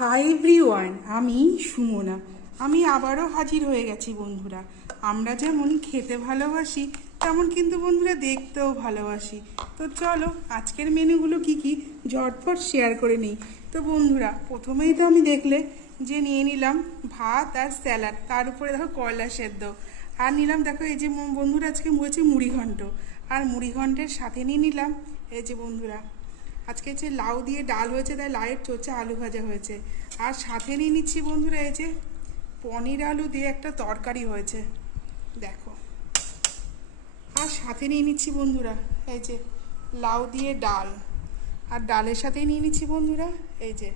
Hi everyone, আমি সুমনা। আমি আবারও হাজির হয়ে গেছি বন্ধুরা। আমরা যেমন খেতে ভালোবাসি তেমন কিন্তু বন্ধুরা দেখতেও ভালোবাসি। তো চলো আজকের মেনুগুলো কি কি ঝটফট শেয়ার করে নিই। তো বন্ধুরা প্রথমেই তো আমি দেখলে যে নিয়ে নিলাম ভাত আর স্যালাড, তার উপরে দেখো করলা সেদ্ধ, আর নিলাম দেখো এই যে বন্ধুরা আজকে হয়েছে মুড়ি ঘন্ট, আর মুড়ি ঘন্টের সাথে নিয়ে নিলাম এই যে বন্ধুরা আজকে যে লাউ দিয়ে ডাল হয়েছে, তাই লাউয়ের চোচা আলু ভাজা হয়েছে। আর সাথে নিয়ে নিচ্ছি বন্ধুরা এই যে পনির আলু দিয়ে একটা তরকারি হয়েছে দেখো। আর সাথে নিয়ে নিচ্ছি বন্ধুরা এই যে লাউ দিয়ে ডাল, আর ডালের সাথেই নিয়ে নিচ্ছি বন্ধুরা এই যে